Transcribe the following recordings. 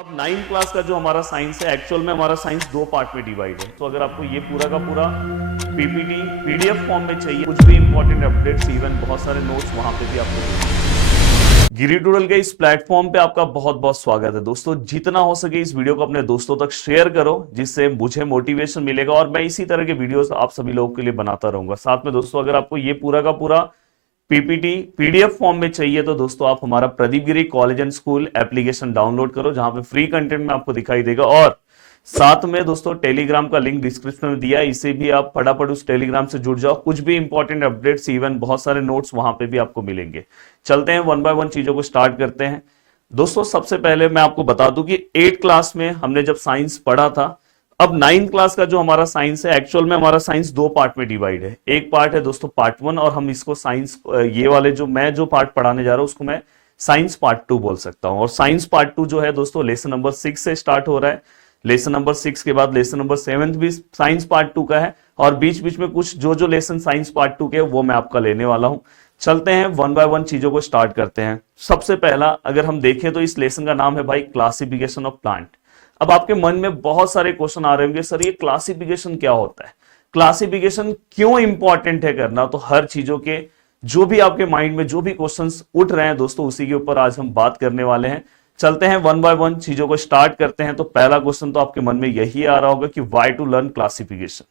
अब 9th class का जो हमारा साइंस है, एक्चुअल में हमारा साइंस दो पार्ट में डिवाइड है। तो अगर आपको ये पूरा का पूरा पीपीटी पीडीएफ फॉर्म में चाहिए, कुछ भी इंपॉर्टेंट अपडेट्स, इवन बहुत सारे नोट्स वहां पे भी आपको मिलेंगे। गिरी डूडल के इस प्लेटफॉर्म पे आपका बहुत बहुत स्वागत है दोस्तों। जितना हो सके इस वीडियो को अपने दोस्तों तक शेयर करो, जिससे मुझे मोटिवेशन मिलेगा और मैं इसी तरह के वीडियोस आप सभी लोगों के लिए बनाता रहूंगा। साथ में दोस्तों, अगर आपको ये पूरा का पूरा पीपीटी पीडीएफ फॉर्म में चाहिए तो दोस्तों आप हमारा Pradeep Giri college and school application download करो, जहां पे फ्री कंटेंट में आपको दिखाई देगा। और साथ में दोस्तों टेलीग्राम का लिंक डिस्क्रिप्शन में दिया है, इसे भी आप फटाफट उस टेलीग्राम से जुड़ जाओ। कुछ भी इंपॉर्टेंट अपडेट्स, इवन बहुत सारे नोट्स वहां पे भी आपको मिलेंगे। चलते हैं वन बाय वन चीजों को स्टार्ट करते हैं। दोस्तों सबसे पहले मैं आपको बता दूं कि 8th क्लास में हमने जब साइंस पढ़ा था, अब 9th क्लास का जो हमारा साइंस है, एक्चुअल में हमारा साइंस दो पार्ट में डिवाइड है। एक पार्ट है दोस्तों पार्ट 1, और हम इसको साइंस ये वाले जो मैं जो पार्ट पढ़ाने जा रहा हूं उसको मैं साइंस पार्ट 2 बोल सकता हूं। और साइंस पार्ट 2 जो है दोस्तों लेसन नंबर 6 से स्टार्ट हो रहा है। लेसन नंबर 6 के बाद लेसन नंबर 7 भी साइंस पार्ट 2 का है, और बीच बीच में कुछ जो लेसन साइंस पार्ट 2 के वो मैं आपका लेने वाला हूं। चलते हैं वन बाय वन चीजों को स्टार्ट करते हैं। सबसे पहला अगर हम देखें तो इस लेसन का नाम है भाई क्लासिफिकेशन ऑफ प्लांट। अब आपके मन में बहुत सारे क्वेश्चन आ रहे होंगे, सर ये क्लासिफिकेशन क्या होता है, क्लासिफिकेशन क्यों इंपॉर्टेंट है करना। तो हर चीजों के जो भी आपके माइंड में जो भी क्वेश्चंस उठ रहे हैं दोस्तों, उसी के ऊपर आज हम बात करने वाले हैं। चलते हैं वन बाय वन चीजों को स्टार्ट करते हैं। तो पहला क्वेश्चन तो आपके मन में यही आ रहा होगा कि व्हाई टू लर्न क्लासिफिकेशन।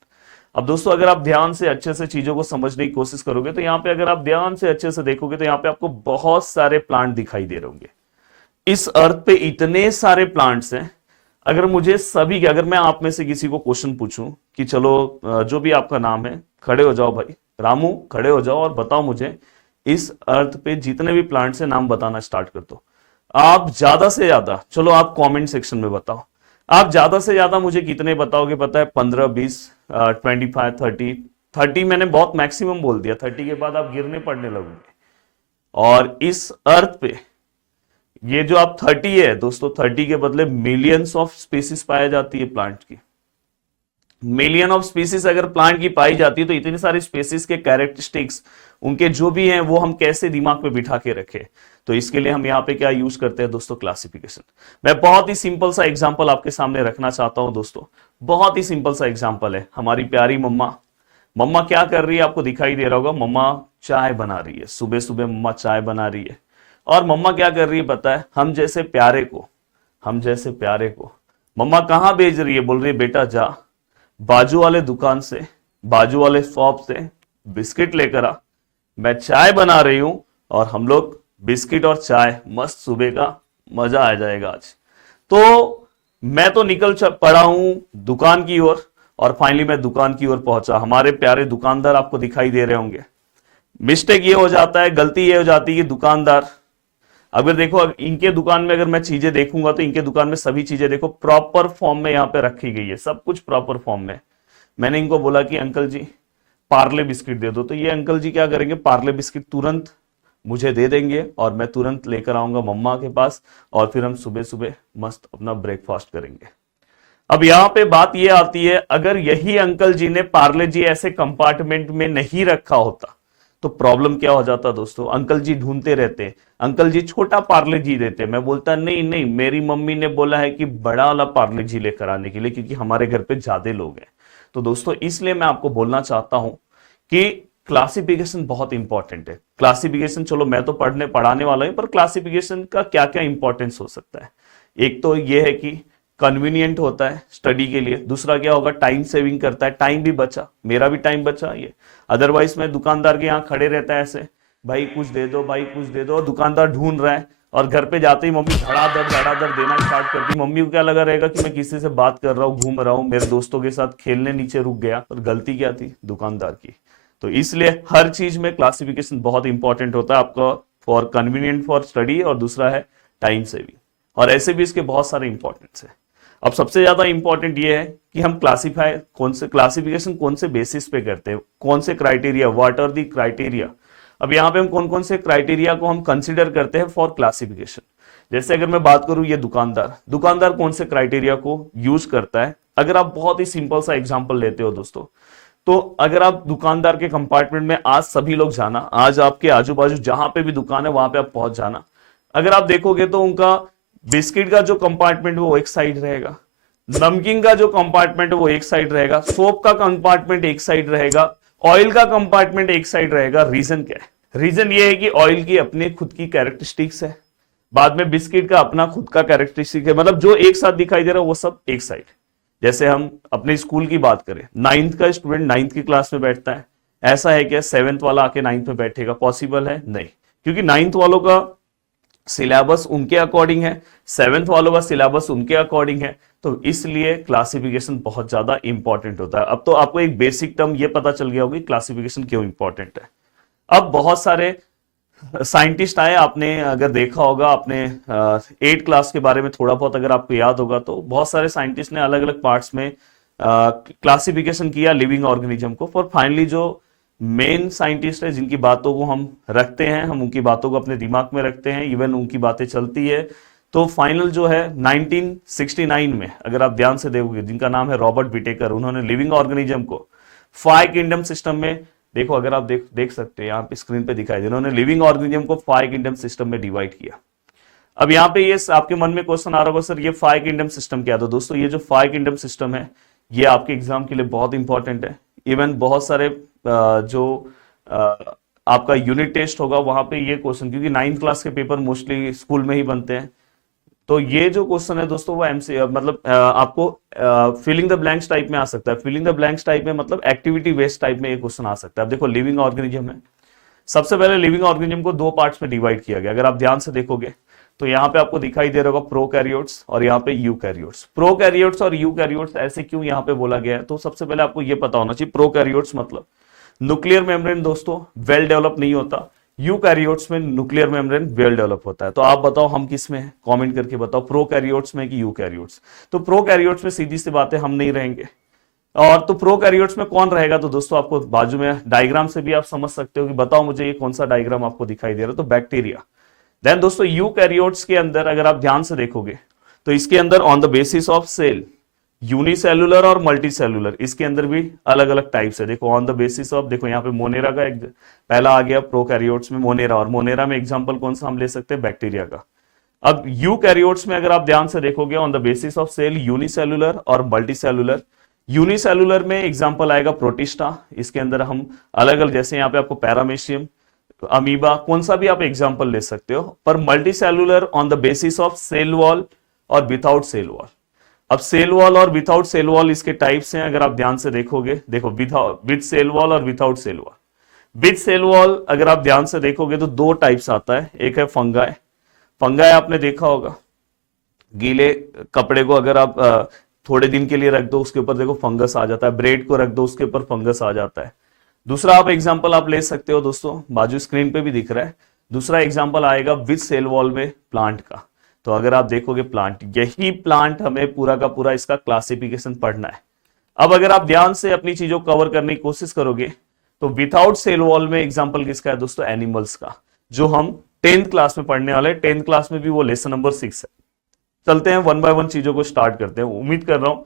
अब दोस्तों अगर आप ध्यान से अच्छे से चीजों को समझने की कोशिश करोगे तो यहाँ पे अगर आप ध्यान से अच्छे से देखोगे तो यहाँ पे आपको बहुत सारे प्लांट दिखाई दे रहे होंगे। इस अर्थ पे इतने सारे प्लांट्स हैं, अगर मुझे सभी के, अगर मैं आप में से किसी को क्वेश्चन पूछूं कि चलो जो भी आपका नाम है, खड़े हो जाओ भाई, रामू खड़े हो जाओ और बताओ मुझे इस अर्थ पे जितने भी प्लांट्स हैं नाम बताना स्टार्ट कर दो। आप ज्यादा से ज्यादा, चलो आप कमेंट सेक्शन में बताओ, आप ज्यादा से ज्यादा मुझे कितने बताओगे पता है? 15, 20, 25, 30 मैंने बहुत मैक्सिमम बोल दिया। 30 के बाद आप गिरने पड़ने लगोगे। और इस अर्थ पे ये जो आप 30 है दोस्तों, 30 के बदले मिलियंस ऑफ स्पीसीज पाई जाती है प्लांट की। मिलियन ऑफ स्पीसीज अगर प्लांट की पाई जाती है तो इतनी सारी स्पीसीज के कैरेक्टरिस्टिक्स उनके जो भी हैं वो हम कैसे दिमाग में बिठा के रखें। तो इसके लिए हम यहाँ पे क्या यूज करते हैं दोस्तों? क्लासिफिकेशन। मैं बहुत ही सिंपल सा एग्जांपल आपके सामने रखना चाहता हूं दोस्तों। बहुत ही सिंपल सा एग्जांपल है। हमारी प्यारी मम्मा, मम्मा क्या कर रही है आपको दिखाई दे रहा होगा, मम्मा चाय बना रही है। सुबह सुबह मम्मा चाय बना रही है। और मम्मा क्या कर रही है पता है? हम जैसे प्यारे को मम्मा कहां भेज रही है? बोल रही है बेटा जा बाजू वाले दुकान से, बाजू वाले शॉप से बिस्किट लेकर आ, मैं चाय बना रही हूं और हम लोग बिस्किट और चाय मस्त सुबह का मजा आ जाएगा आज। तो मैं तो निकल पड़ा हूं दुकान की ओर, और फाइनली मैं दुकान की ओर पहुंचा। हमारे प्यारे दुकानदार आपको दिखाई दे रहे होंगे। मिस्टेक ये हो जाता है, गलती ये हो जाती है कि दुकानदार, अगर देखो इनके दुकान में अगर मैं चीजें देखूंगा तो इनके दुकान में सभी चीजें देखो प्रॉपर फॉर्म में यहाँ पे रखी गई है, सब कुछ प्रॉपर फॉर्म में। मैंने इनको बोला कि अंकल जी पार्ले बिस्किट दे दो, तो ये अंकल जी क्या करेंगे? पार्ले बिस्किट तुरंत मुझे दे देंगे और मैं तुरंत लेकर आऊंगा मम्मा के पास, और फिर हम सुबह सुबह मस्त अपना ब्रेकफास्ट करेंगे। अब यहाँ पे बात ये आती है, अगर यही अंकल जी ने पार्ले जी ऐसे कंपार्टमेंट में नहीं रखा होता तो प्रॉब्लम क्या हो जाता दोस्तों? अंकल जी ढूंढते रहते, अंकल जी छोटा पार्ले जी देते। मैं बोलता नहीं नहीं, मेरी मम्मी ने बोला है कि बड़ा वाला पार्ले जी लेकर आने के लिए, क्योंकि हमारे घर पे ज्यादा लोग हैं। तो दोस्तों इसलिए मैं आपको बोलना चाहता हूं कि क्लासिफिकेशन बहुत इंपॉर्टेंट है। क्लासिफिकेशन चलो मैं तो पढ़ाने वाला हूं, पर क्लासिफिकेशन का क्या क्या इंपॉर्टेंस हो सकता है? एक तो यह है कि कन्वीनियंट होता है स्टडी के लिए। दूसरा क्या होगा? टाइम सेविंग करता है, टाइम भी बचा, मेरा भी टाइम बचा ये। अदरवाइज मैं दुकानदार के यहाँ खड़े रहता है ऐसे, भाई कुछ दे दो, भाई कुछ दे दो, दुकानदार ढूंढ रहा है, और घर पे जाते ही मम्मी धड़ाधड़ देना स्टार्ट करती। मम्मी को क्या लगा रहेगा कि मैं किसी से बात कर रहा हूँ, घूम रहा हूँ, मेरे दोस्तों के साथ खेलने नीचे रुक गया, और गलती क्या थी? दुकानदार की। तो इसलिए हर चीज में क्लासिफिकेशन बहुत इंपॉर्टेंट होता है आपका, फॉर कन्वीनियंट फॉर स्टडी, और दूसरा है टाइम सेविंग। और ऐसे भी इसके बहुत सारे इंपॉर्टेंस है। अब सबसे ज्यादा इंपॉर्टेंट ये है कि हम क्लासिफिकेशन कौन से बेसिस पे करते हैं, कौन से criteria, what are the criteria. अब यहाँ पे हम कौन कौन से क्राइटेरिया को हम कंसिडर करते हैं फॉर क्लासिफिकेशन। जैसे अगर मैं बात करूं, ये दुकानदार कौन से क्राइटेरिया को यूज करता है। अगर आप बहुत ही सिंपल सा एग्जांपल लेते हो दोस्तों, तो अगर आप दुकानदार के कंपार्टमेंट में आज सभी लोग जाना, आज आपके आजू बाजू जहां पे भी दुकान है वहां पे आप पहुंच जाना, अगर आप देखोगे तो उनका बिस्किट का जो कंपार्टमेंट वो एक साइड रहेगा, नमकीन का जो कंपार्टमेंट है वो एक साइड रहेगा, सोप का कंपार्टमेंट एक साइड रहेगा, ऑयल का कंपार्टमेंट एक साइड रहेगा। रीजन क्या है? रीजन ये है कि ऑयल की अपने खुद की कैरेक्टरिस्टिक्स है, बाद में बिस्किट का अपना खुद का कैरेक्टरिस्टिक है, मतलब जो एक साथ दिखाई दे रहा है वो सब एक साइड। जैसे हम अपने स्कूल की बात करें, नाइन्थ का स्टूडेंट नाइन्थ की क्लास में बैठता है, ऐसा है क्या सेवेंथ वाला आके नाइन्थ में बैठेगा? पॉसिबल है? नहीं, क्योंकि नाइन्थ वालों का सिलेबस उनके अकॉर्डिंग है, सेवेंथ वालों का सिलेबस उनके अकॉर्डिंग है, तो इसलिए क्लासिफिकेशन बहुत ज्यादा इंपॉर्टेंट होता है। अब तो आपको एक बेसिक टर्म ये पता चल गया होगा क्लासिफिकेशन क्यों इंपॉर्टेंट है। अब बहुत सारे साइंटिस्ट आए, आपने अगर देखा होगा, आपने 8 क्लास के बारे में थोड़ा बहुत अगर आपको याद होगा, तो बहुत सारे साइंटिस्ट ने अलग अलग पार्ट्स में क्लासिफिकेशन किया लिविंग ऑर्गेनिज्म को। फॉर फाइनली जो मेन साइंटिस्ट है जिनकी बातों को हम रखते हैं, हम उनकी बातों को अपने दिमाग में रखते हैं, इवन उनकी बातें चलती है, तो फाइनल जो है 1969 में अगर आप ध्यान से देखोगे, जिनका नाम है रॉबर्ट विटेकर, उन्होंने लिविंग ऑर्गेनिज्म को 5 किंगडम सिस्टम में, देखो अगर आप देख सकते हैं यहाँ पे स्क्रीन पे दिखाई दे, उन्होंने लिविंग ऑर्गेनिज्म को 5 किंगडम सिस्टम में डिवाइड किया। अब यहाँ पे ये आपके मन में क्वेश्चन आ रहा होगा, सर ये 5 किंगडम सिस्टम क्या है? तो दोस्तों ये जो 5 किंगडम सिस्टम है ये आपके एग्जाम के लिए बहुत इंपॉर्टेंट है। इवन बहुत सारे जो आपका यूनिट टेस्ट होगा वहां पे ये क्वेश्चन, क्योंकि 9th क्लास के पेपर मोस्टली स्कूल में ही बनते हैं, तो ये जो क्वेश्चन है दोस्तों वो एमसी मतलब आपको फिलिंग द ब्लैंक्स टाइप में आ सकता है। फिलिंग द ब्लैंक्स टाइप में मतलब एक्टिविटी बेस्ड टाइप में ये क्वेश्चन आ सकता है। अब देखो लिविंग ऑर्गेनिज्म है, सबसे पहले लिविंग ऑर्गेनिज्म को 2 पार्ट्स में डिवाइड किया गया। अगर आप ध्यान से देखोगे तो यहाँ पे आपको दिखाई दे रहा होगा प्रोकैरियोट्स और यहाँ पे यूकैरियोट्स। प्रोकैरियोट्स और यूकैरियोट्स ऐसे क्यों यहाँ पे बोला गया है? तो सबसे पहले आपको ये पता होना चाहिए, प्रोकैरियोट्स मतलब न्यूक्लियर मेम्ब्रेन दोस्तों वेल डेवलप नहीं होता, यूकैरियोट्स में न्यूक्लियर मेम्ब्रेन वेल डेवलप होता है। तो आप बताओ हम किस में हैं? कमेंट करके बताओ, प्रोकैरियोट्स में कि यूकैरियोट्स? तो प्रोकैरियोट्स में सीधी सी बात है हम नहीं रहेंगे। और तो प्रोकैरियोट्स में कौन रहेगा? तो दोस्तों आपको बाजू में डायग्राम से भी आप समझ सकते हो कि बताओ मुझे ये कौन सा डायग्राम आपको दिखाई दे रहा है, तो बैक्टीरिया। देन दोस्तों यूकैरियोट्स के अंदर अगर आप ध्यान से देखोगे तो इसके अंदर on the basis of cell unicellular और मल्टीसेलुलर, इसके अंदर भी अलग अलग टाइप्स है। देखो ऑन द बेसिस ऑफ, देखो यहाँ पे मोनेरा का एक पहला आ गया प्रोकैरियोट्स में मोनेरा, और मोनेरा में एग्जांपल कौन सा हम ले सकते हैं? बैक्टीरिया का। अब यूकैरियोट्स में अगर आप ध्यान से देखोगे on the basis of cell unicellular और मल्टीसेलुलर। यूनिसेलुलर में एग्जांपल आएगा प्रोटिस्टा, इसके अंदर हम अलग अलग, जैसे यहाँ पे आपको पैरामेशियम, अमीबा, कौन सा भी आप एग्जांपल ले सकते हो। पर multicellular on the basis of cell wall और विदाउट सेल वॉल। अब सेल वॉल और विदाउट सेल वॉल इसके टाइप्स हैं, अगर आप ध्यान से देखोगे, देखो विद सेल वॉल और without cell wall. With cell wall अगर आप ध्यान से देखोगे तो 2 टाइप्स आता है, एक है फंगाई। फंगाई आपने देखा होगा, गीले कपड़े को अगर आप थोड़े दिन के लिए रख दो उसके ऊपर देखो फंगस आ जाता है, ब्रेड को रख दो उसके ऊपर फंगस आ जाता है। दूसरा आप एग्जांपल आप ले सकते हो दोस्तों, बाजू स्क्रीन पे भी दिख रहा है, दूसरा एग्जांपल आएगा विद सेल वॉल में प्लांट का। तो अगर आप देखोगे प्लांट, यही प्लांट हमें पूरा का पूरा इसका क्लासिफिकेशन पढ़ना है। अब अगर आप ध्यान से अपनी चीजों को कवर करने की कोशिश करोगे तो विदाउट सेल वॉल में एग्जांपल किसका है दोस्तों? एनिमल्स का, जो हम 10th क्लास में पढ़ने वाले हैं। 10th क्लास में भी वो लेसन नंबर 6 है। चलते हैं 1 बाय 1 चीजों को स्टार्ट करते हैं। उम्मीद कर रहा हूं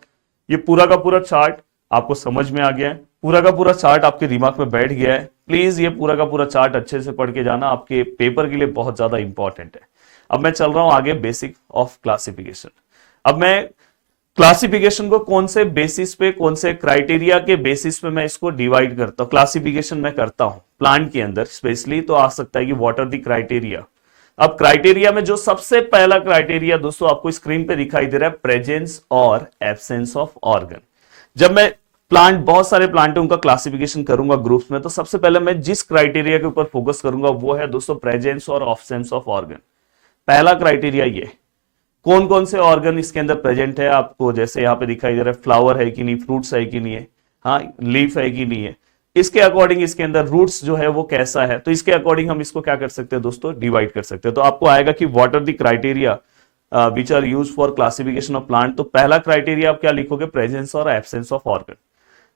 ये पूरा का पूरा चार्ट आपको समझ में आ गया है, पूरा का पूरा चार्ट आपके दिमाग में बैठ गया है। प्लीज ये पूरा का पूरा चार्ट अच्छे से पढ़ के जाना, आपके पेपर के लिए बहुत ज्यादा इंपॉर्टेंट है। अब मैं चल रहा हूं आगे बेसिक ऑफ क्लासिफिकेशन। अब मैं क्लासिफिकेशन को कौन से बेसिस पे, कौन से क्राइटेरिया के बेसिस पे मैं इसको डिवाइड करता हूं, क्लासिफिकेशन मैं करता हूं प्लांट के अंदर स्पेशली, तो आ सकता है कि व्हाट आर द क्राइटेरिया। अब क्राइटेरिया में जो सबसे पहला क्राइटेरिया दोस्तों आपको स्क्रीन पे दिखाई दे रहा है, प्रेजेंस और एब्सेंस ऑफ ऑर्गन। जब मैं प्लांट, बहुत सारे प्लांट है उनका क्लासिफिकेशन करूंगा ग्रुप्स में, तो सबसे पहले मैं जिस क्राइटेरिया के ऊपर फोकस करूंगा वो है दोस्तों प्रेजेंस और एब्सेंस ऑफ ऑर्गन। पहला क्राइटेरिया ये, कौन कौन से ऑर्गन इसके अंदर प्रेजेंट है आपको, जैसे यहाँ पे दिखाई दे रहा है फ्लावर है कि नहीं, फ्रूट्स है कि नहीं है, हाँ लीफ है कि नहीं है, इसके अकॉर्डिंग इसके अंदर रूट्स जो है वो कैसा है, तो इसके अकॉर्डिंग हम इसको क्या कर सकते हैं दोस्तों? डिवाइड कर सकते हैं। तो आपको आएगा कि what are the criteria which are use for classification of plant. तो पहला क्राइटेरिया आप क्या लिखोगे? प्रेजेंस और absence of organ.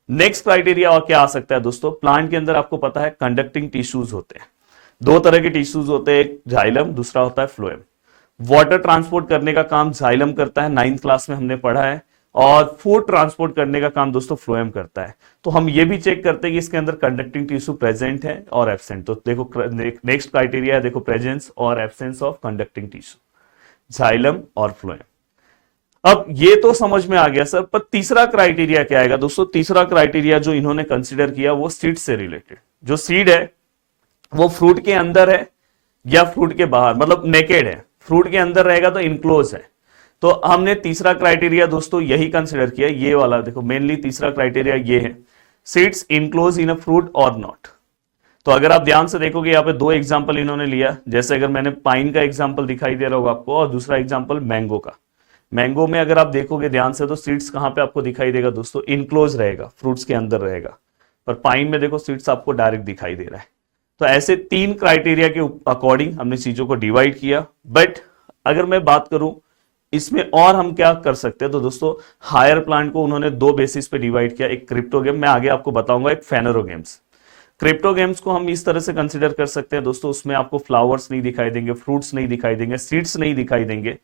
Next criteria और क्या आ सकता है दोस्तों? प्लांट के अंदर आपको पता है कंडक्टिंग टिश्यूज होते हैं, 2 तरह के टिश्यूज होते हैं, एक जाइलम, दूसरा होता है फ्लोएम। वाटर ट्रांसपोर्ट करने का काम जाइलम करता है, 9th क्लास में हमने पढ़ा है, और फूड ट्रांसपोर्ट करने का काम दोस्तों फ्लोएम करता है। तो हम ये भी चेक करते हैं कि इसके अंदर कंडक्टिंग टिश्यू प्रेजेंट है और एब्सेंट। तो देखो नेक्स्ट क्राइटेरिया है, देखो प्रेजेंस और absence of conducting tissue. Xylem और फ्लोएम। अब ये तो समझ में आ गया सर, पर तीसरा क्राइटेरिया क्या आएगा दोस्तों? तीसरा क्राइटेरिया जो इन्होंने कंसिडर किया वो सीड से रिलेटेड। जो सीड है वो फ्रूट के अंदर है या फ्रूट के बाहर, मतलब नेकेड है, फ्रूट के अंदर रहेगा तो इनक्लोज है। तो हमने तीसरा क्राइटेरिया दोस्तों यही कंसिडर किया, ये वाला देखो, मेनली तीसरा क्राइटेरिया ये है, seeds enclose in a fruit और नॉट। तो अगर आप ध्यान से देखोगे यहाँ पे दो एग्जांपल इन्होंने लिया, जैसे अगर मैंने पाइन का एग्जांपल दिखाई दे रहा होगा आपको, और दूसरा एग्जांपल मैंगो का। मैंगो में अगर आप देखोगे ध्यान से तो सीड्स कहां पे आपको दिखाई देगा दोस्तों? इनक्लोज रहेगा, फ्रूट्स के अंदर रहेगा। पर पाइन में देखो सीड्स आपको डायरेक्ट दिखाई दे रहा है। तो ऐसे तीन क्राइटेरिया के अकॉर्डिंग हमने चीजों को डिवाइड किया। बट अगर मैं बात करूं इसमें और हम क्या कर सकते हैं, तो दोस्तों हायर प्लांट को उन्होंने दो बेसिस पे डिवाइड किया, एक क्रिप्टोगेम, मैं आगे आपको बताऊंगा, एक फेनोरोगेम्स। क्रिप्टोगेम्स को हम इस तरह से कंसिडर कर सकते हैं दोस्तों, उसमें आपको फ्लावर्स नहीं दिखाई देंगे, फ्रूट्स नहीं दिखाई देंगे, सीड्स नहीं दिखाई देंगे,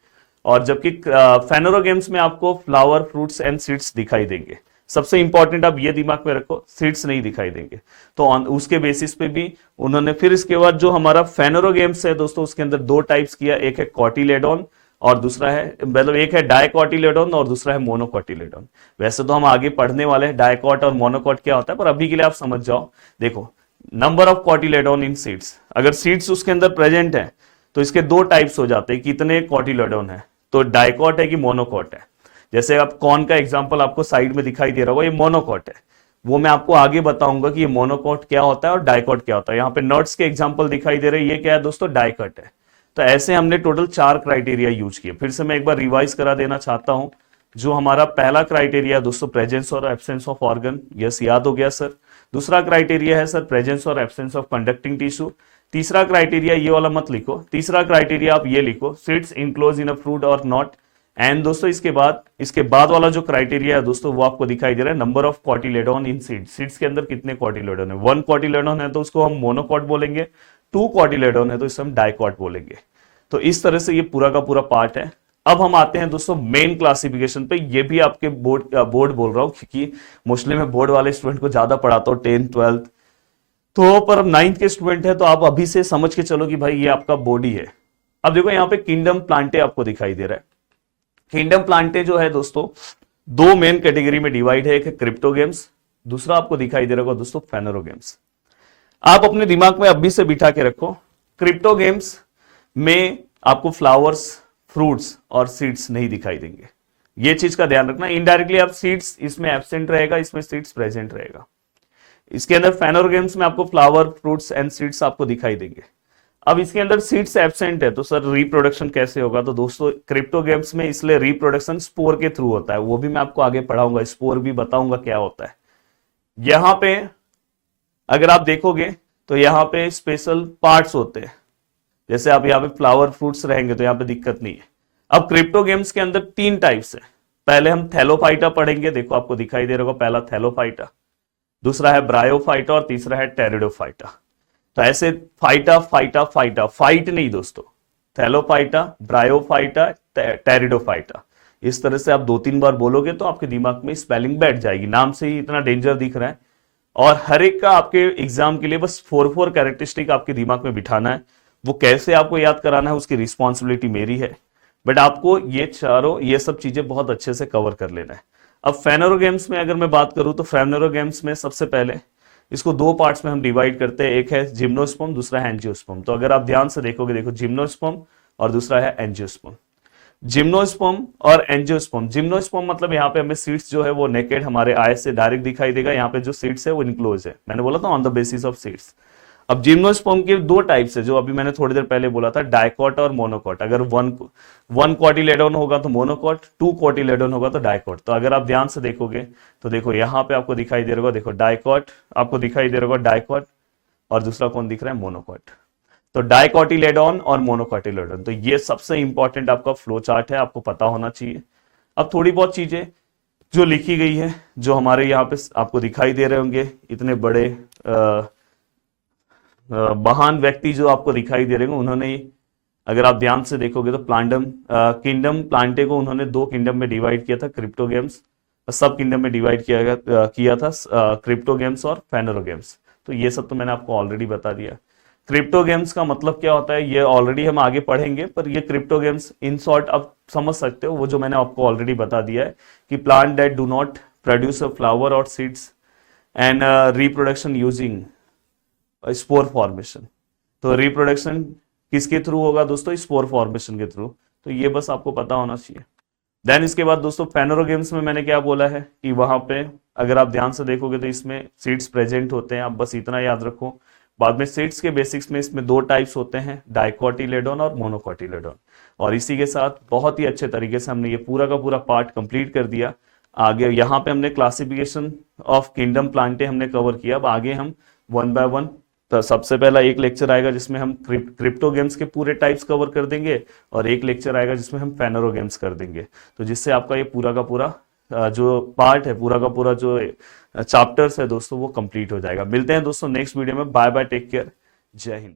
और जबकि फेनोरोगेम्स में आपको फ्लावर, फ्रूट्स एंड सीड्स दिखाई देंगे। सबसे इंपॉर्टेंट आप ये दिमाग में रखो, सीड्स नहीं दिखाई देंगे। तो उसके बेसिस पे भी उन्होंने फिर इसके बाद जो हमारा फेनोरोगेम्स है दोस्तों, उसके अंदर दो टाइप्स किया, एक है कॉटिलेडोन और दूसरा है, मतलब एक है डायकॉटिलेडोन और दूसरा है मोनोकॉटिलेडोन। वैसे तो हम आगे पढ़ने वाले हैं डायकॉट और मोनोकॉट क्या होता है, पर अभी के लिए आप समझ जाओ। देखो, number of cotyledon in seeds, अगर सीड्स उसके अंदर प्रेजेंट है तो इसके दो टाइप्स हो जाते हैं, कितने कॉटिलेडोन है, तो डायकॉट है कि मोनोकॉट है। जैसे आप कॉर्न का एग्जांपल आपको साइड में दिखाई दे रहा होगा, ये मोनोकॉट है, वो मैं आपको आगे बताऊंगा कि ये मोनोकॉट क्या होता है और डायकॉट क्या होता है। यहाँ पे नट्स के एग्जांपल दिखाई दे रहे हैं, ये क्या है दोस्तों? डायकॉट है। तो ऐसे हमने टोटल 4 क्राइटेरिया यूज किए। फिर से मैं एक बार रिवाइज करा देना चाहता हूं। जो हमारा पहला क्राइटेरिया दोस्तों प्रेजेंस और एब्सेंस ऑफ ऑर्गन, यस याद हो गया सर। दूसरा क्राइटेरिया है सर प्रेजेंस और एब्सेंस ऑफ कंडक्टिंग टिश्यू। तीसरा क्राइटेरिया ये वाला मत लिखो, तीसरा क्राइटेरिया आप ये लिखो, seeds enclose in a fruit और नॉट। एंड दोस्तों इसके बाद वाला जो क्राइटेरिया है दोस्तों, वो आपको दिखाई दे रहा है, number of cotyledon in seeds. Seeds के अंदर कितने कॉटिलेडोन है? 1 कॉटिलेडोन है तो उसको हम मोनोकॉट बोलेंगे, 2 कॉटिलेडोन है तो इसे हम डाइकॉट बोलेंगे। तो इस तरह से ये पूरा का पूरा पार्ट है। अब हम आते हैं दोस्तों मेन क्लासिफिकेशन पे। ये भी आपके बोर्ड बोल रहा हूं क्योंकि मोस्टली मैं बोर्ड वाले स्टूडेंट को ज्यादा पढ़ाता हूँ, 10th 12th तो, पर अब 9th के स्टूडेंट है तो आप अभी से समझ के चलो कि भाई ये आपका बॉडी है। अब देखो यहाँ पे किंगडम प्लांटे आपको दिखाई दे रहा है। किंगडम प्लांटे जो है दोस्तों दो मेन कैटेगरी में डिवाइड है, एक है क्रिप्टोगेम्स, दूसरा आपको दिखाई दे रहा होगा दोस्तों फेनोरोगेम्स। आप अपने दिमाग में अभी से बिठा के रखो, क्रिप्टोगेम्स में आपको फ्लावर्स, फ्रूट्स और सीड्स नहीं दिखाई देंगे, ये चीज का ध्यान रखना। इनडायरेक्टली आप सीड्स इसमें एब्सेंट रहेगा, इसमें सीड्स प्रेजेंट रहेगा। इसके अंदर फेनोरोगेम्स में आपको फ्लावर, फ्रूट्स एंड सीड्स आपको दिखाई देंगे। अब इसके अंदर सीड्स एब्सेंट है तो सर रिप्रोडक्शन कैसे होगा? तो दोस्तों क्रिप्टोगेम्स में इसलिए रिप्रोडक्शन स्पोर के थ्रू होता है, वो भी मैं आपको आगे पढ़ाऊंगा, स्पोर भी बताऊंगा क्या होता है। यहां पे अगर आप देखोगे तो यहाँ पे स्पेशल पार्ट्स होते हैं, जैसे आप यहाँ पे फ्लावर, फ्रूट्स रहेंगे तो यहाँ पे दिक्कत नहीं है। अब क्रिप्टोगेम्स के अंदर 3 टाइप्स है। पहले हम थैलोफाइटा पढ़ेंगे, देखो आपको दिखाई दे रहा होगा, पहला थैलोफाइटा, दूसरा है ब्रायोफाइटा और तीसरा है टेरिडोफाइटा। तो ऐसे फाइटा फाइटा फाइटा, फाइट नहीं दोस्तों, थैलोफाइटा, ब्रायोफाइटा, टेरिडोफाइटा, इस तरह से आप 2-3 बार बोलोगे तो आपके दिमाग में स्पेलिंग बैठ जाएगी। नाम से ही इतना डेंजर दिख रहा है, और हर एक का आपके एग्जाम के लिए बस 4 कैरेक्टरिस्टिक आपके दिमाग में बिठाना है। वो कैसे आपको याद कराना है उसकी रिस्पॉन्सिबिलिटी मेरी है, बट आपको ये सब चीजें बहुत अच्छे से कवर कर लेना है। अब फेनोरोगेम्स में अगर मैं बात करूं तो फेनोरोगेम्स में सबसे पहले इसको 2 पार्ट्स में हम डिवाइड करते हैं, एक है जिम्नोस्पर्म, दूसरा है एंजियोस्पर्म। तो अगर आप ध्यान से देखोगे, देखो जिम्नोस्पर्म और दूसरा है एंजियोस्पर्म। जिम्नोस्पर्म और एंजियोस्पर्म, जिम्नोस्पर्म मतलब यहाँ पे हमें सीड्स जो है वो नेकेड हमारे आई से डायरेक्ट दिखाई देगा, यहाँ पे जो सीड्स है वो इनक्लोज है, मैंने बोला था on the basis of seeds. अब जिम्नोस्पर्म के 2 टाइप्स है, जो अभी मैंने थोड़ी देर पहले बोला था, डाइकॉट और मोनोकॉट। अगर 1 कॉटिलेडोन होगा तो मोनोकॉट, 2 कॉटिलेडोन होगा तो डाइकॉट। तो अगर आप ध्यान से देखोगे तो देखो यहाँ पे आपको दिखाई दे रहा होगा, देखो डाइकॉट आपको दिखाई दे रहा होगा, डाइकॉट, और दूसरा कौन दिख रहा है? मोनोकॉट। तो डाइकॉटिलेडोन और मोनोकॉटिलेडोन, तो ये सबसे इंपॉर्टेंट आपका फ्लो चार्ट है, आपको पता होना चाहिए। अब थोड़ी बहुत चीजें जो लिखी गई है, जो हमारे यहाँ पे आपको दिखाई दे रहे होंगे, इतने बड़े महान व्यक्ति जो आपको दिखाई दे रहे हैं, उन्होंने, अगर आप ध्यान से देखोगे तो किंगडम प्लांटे को उन्होंने 2 किंगडम में डिवाइड किया था, क्रिप्टोगेम्स, सब किंगडम में डिवाइड किया था क्रिप्टोगेम्स और फेनोरोगेम्स। तो ये सब तो मैंने आपको ऑलरेडी बता दिया। क्रिप्टो गेम्स का मतलब क्या होता है ये ऑलरेडी हम आगे पढ़ेंगे, पर ये क्रिप्टो गेम्स इन शॉर्ट आप समझ सकते हो, वो जो मैंने आपको ऑलरेडी बता दिया है कि plant that do not produce a flower और seeds and reproduction using spore formation. तो रिप्रोडक्शन किसके थ्रू होगा दोस्तों? स्पोर फॉर्मेशन के थ्रू। तो ये बस आपको पता होना चाहिए। देन इसके बाद दोस्तों फेनोरो गेम्स में मैंने क्या बोला है कि वहां पे अगर आप ध्यान से देखोगे तो इसमें सीड्स प्रेजेंट होते हैं, आप बस इतना याद रखो। बाद में सीड्स के बेसिक्स में इसमें दो टाइप्स होते हैं, डाइकोटिलेडोन और मोनोकोटिलेडोन। और इसी के साथ बहुत ही अच्छे तरीके से हमने ये पूरा का पूरा पार्ट कंप्लीट कर दिया। आगे यहाँ पे हमने क्लासिफिकेशन ऑफ किंगडम प्लांटे हमने कवर किया। अब आगे हम वन बाय वन, तो सबसे पहला एक लेक्चर आएगा जिसमें हम क्रिप्टो गेम्स के पूरे टाइप्स कवर कर देंगे, और एक लेक्चर आएगा जिसमें हम फेनरो गेम्स कर देंगे। तो जिससे आपका ये पूरा का पूरा जो पार्ट है, पूरा का पूरा जो चैप्टर्स है दोस्तों, वो कंप्लीट हो जाएगा। मिलते हैं दोस्तों नेक्स्ट वीडियो में। बाय बाय, टेक केयर, जय हिंद।